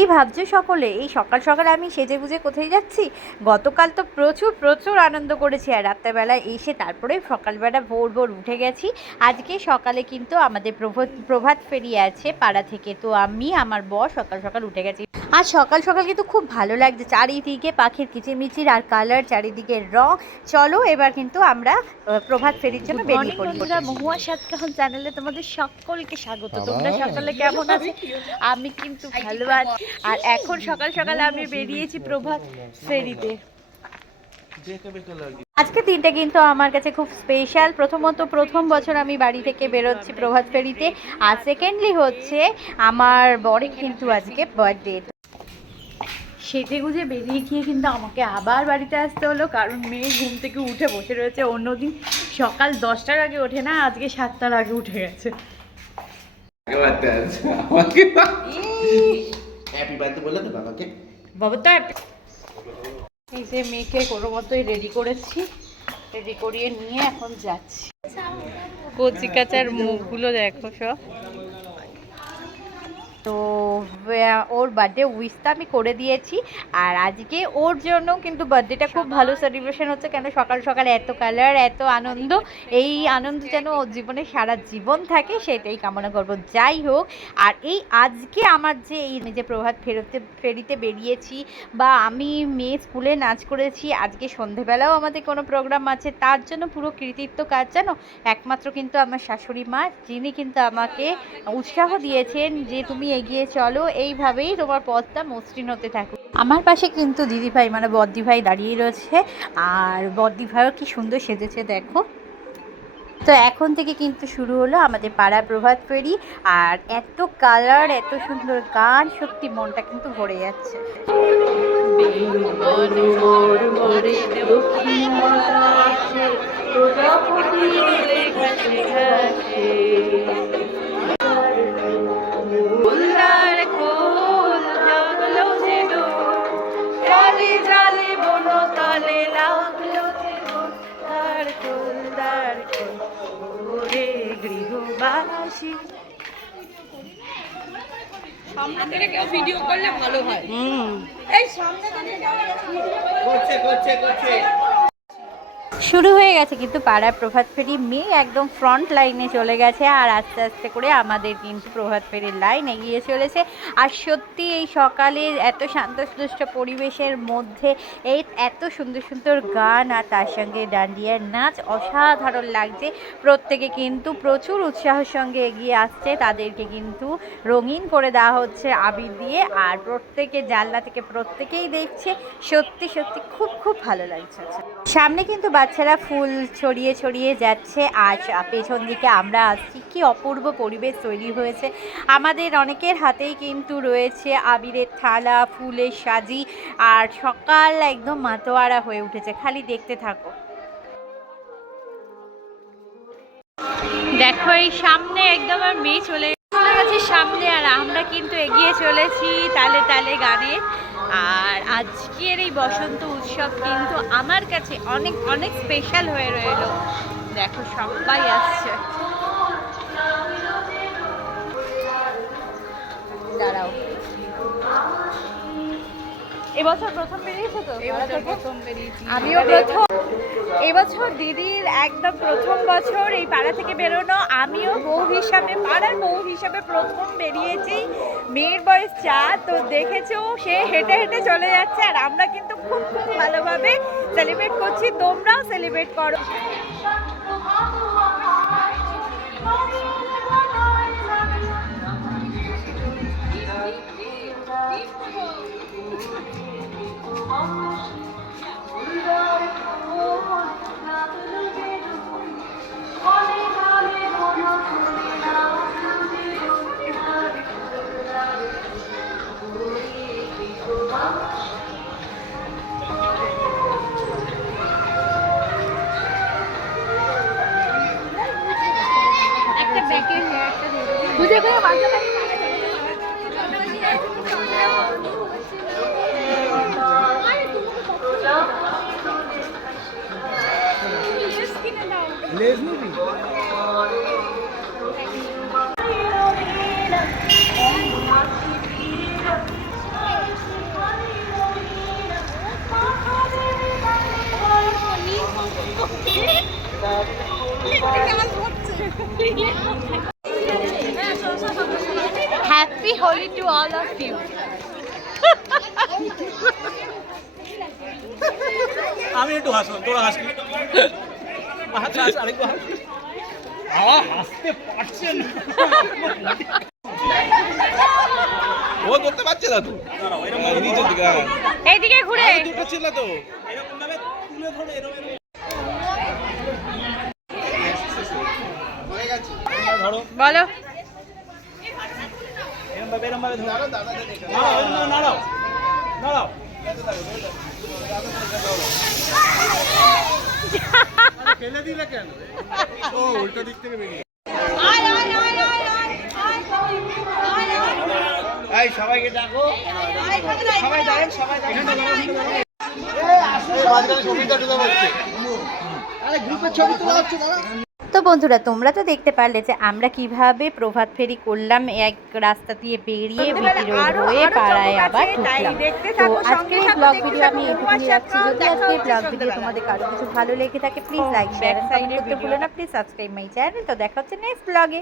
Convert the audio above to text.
কি ভাবছো সকলে, এই সকাল সকাল আমি সেজে গুজে কোথায় যাচ্ছি? গতকাল তো প্রচুর প্রচুর আনন্দ করেছি, আর রাত্রেবেলা এসে তারপরে সকালবেলা ভোর ভোর উঠে গেছি। আজকে সকালে কিন্তু আমাদের প্রভাত ফেরি আছে পাড়া থেকে, তো আমি আমার বর সকাল সকাল উঠে গেছি। আর সকাল সকাল কিন্তু খুব ভালো লাগছে, চারিদিকে পাখির কিচিরমিচির আর কালার, চারিদিকে রং। চলো এবার কিন্তু আমরা প্রভাত ফেরির জন্য বেরিয়ে পড়ি। বন্ধুরা, মহুয়া সাতকাহন চ্যানেলে তোমাদের সকলকে স্বাগত। তোমরা সকালে কেমন আছো? আমি কিন্তু ভালো আছি। আর এখন সকাল সকাল আমি বেরিয়েছি প্রভাত ফেরিতে। আজকে দিনটা কিন্তু আমার কাছে খুব স্পেশাল। প্রথমত প্রথম বছর আমি বাড়ি থেকে বেরোচ্ছি প্রভাত ফেরিতে, আর সেকেন্ডলি হচ্ছে আমার বরের কিন্তু আজকে বার্থডে। সেজে গুজে বেরিয়ে গিয়ে কিন্তু আমাকে আবার বাড়িতে আসতে হলো, কারণ মেয়ে ঘুম থেকে উঠে বসে রয়েছে। অন্যদিন সকাল 10টার আগে ওঠে না, আজকে 7টার আগে উঠে গেছে। এই যে মেয়েকে কোনো মতোই রেডি করেছি, রেডি করিয়ে নিয়ে এখন যাচ্ছি। কচি কাচার মুখগুলো দেখো সব। তো ওর বার্থডে উইশটা আমি করে দিয়েছি, আর আজকে ওর জন্য কিন্তু বার্থডেটা খুব ভালো সেলিব্রেশন হচ্ছে। কেন সকাল সকাল এত কালার, এত আনন্দ, এই আনন্দ যেন ওর জীবনে সারা জীবন থাকে, সেটাই কামনা করব। যাই হোক, আর এই আজকে আমার যে যে প্রভাত ফেরিতে বেরিয়েছি, বা আমি মেয়ে স্কুলে নাচ করেছি, আজকে সন্ধেবেলাও আমাদের কোনো প্রোগ্রাম আছে, তার জন্য পুরো কৃতিত্ব কাজ জানো একমাত্র কিন্তু আমার শাশুড়ি মা, যিনি কিন্তু আমাকে উৎসাহ দিয়েছেন যে তুমি এগিয়ে চলো, এইভাবেই তোমার পথটা মসৃণ হতে থাকুক। আমার পাশে কিন্তু দিদিভাই মানে বদ্দিভাই দাঁড়িয়ে রয়েছে, আর বদ্দিভাইও কি সুন্দর সেজেছে দেখো। তো এখন থেকে কিন্তু শুরু হলো আমাদের পাড়া প্রভাত ফেরি, আর এত কালার, এত সুন্দর গান, সত্যি মনটা কিন্তু ভরে যাচ্ছে। গৃহবাসী সামনে থেকে কেউ ভিডিও করলে ভালো হয়। এই সামনে করছে শুরু হয়ে গেছে কিন্তু পাড়ার প্রভাত ফেরি। মেয়ে একদম ফ্রন্ট লাইনে চলে গেছে, আর আস্তে আস্তে করে আমাদের কিন্তু প্রভাত ফেরির লাইন এগিয়ে চলেছে। আর সত্যি এই সকালে এত শান্তশিষ্ট পরিবেশের মধ্যে এই এত সুন্দর সুন্দর গান, আর তার সঙ্গে ডান্ডিয়ার নাচ অসাধারণ লাগছে। প্রত্যেকে কিন্তু প্রচুর উৎসাহের সঙ্গে এগিয়ে আসছে, তাদেরকে কিন্তু রঙিন করে দেওয়া হচ্ছে আবির দিয়ে, আর প্রত্যেকে জানলা থেকে প্রত্যেকেই দেখছে। সত্যি সত্যি খুব খুব ভালো লাগছে। সামনে কিন্তু বাচ্চারা ফুল ছড়িয়ে ছড়িয়ে যাচ্ছে, আর পেছন দিকে আমরা আসছি। কি অপূর্ব পরিবেশ তৈরি হয়েছে। আমাদের অনেকের হাতেই কিন্তু রয়েছে আবিরের থালা, ফুলের সাজি, আর সকাল একদম মাতোয়ারা হয়ে উঠেছে। খালি দেখতে থাকো। দেখো এই সামনে একদম আর মেয়ে চলে গেছে সামনে, আর আমরা কিন্তু এগিয়ে চলেছি তালে তালে গানে। আর আজকের এই বসন্ত উৎসব কিন্তু আমার কাছে অনেক অনেক স্পেশাল হয়ে রইল। দেখো সবাই আসছে। দাঁড়াও, এবছর প্রথম বেরিয়েছো তো? প্রথম বেরিয়েছি আমিও প্রথম। এবছর দিদির একদম প্রথম বছর এই পাড়া থেকে বেরোনো। আমিও বউ হিসাবে, পাড়ার বউ হিসাবে প্রথম বেরিয়েছি। মেয়ের বয়স 4, তো দেখেছো সে হেঁটে হেঁটে চলে যাচ্ছে, আর আমরা কিন্তু খুব খুব ভালোভাবে সেলিব্রেট করছি। তোমরাও সেলিব্রেট করো। বুঝে করে বাচ্চা happy Holi to all of you. আমি একটু হাসলাম, তোরা হাসলি। আরেকটু হাসতে পারছেন ও করতে পারছে না তো। এইদিকে ঘুরে দুটো ছিল তো এরকম ভাবে তুলে ধরে এরকম হয়ে গেছে। ধরো বলো। এরকম ভাবে ধরো। নাড়াও নাড়াও নাড়াও। ফেলে দিলে কেন? ও উল্টো দিক থেকে বেরিয়ে। এই সবাইকে ডাকো, সবাই দাঁড়ান, সবাই দাঁড়ান। ছবিটা ঢুকে পড়ছে। আরে গ্রুপের ছবি তোলা হচ্ছে দাঁড়া। তো বন্ধুরা, তোমরা তো দেখতে পারলে যে আমরা কিভাবে প্রভাত ফেরি করলাম, এক রাস্তা দিয়ে বেরিয়ে বিটি রোড হয়ে পাড়ায় আবার ঢুকলাম। তো আজকের ব্লগ ভিডিও আমি এটুকুই রাখছি। যদি আজকের ব্লগ ভিডিও তোমাদের কারো কিছু ভালো লেগে থাকে, please like share and comment করতে ভুলো না। Please subscribe my channel. তো দেখা হচ্ছে নেক্সট ব্লগে।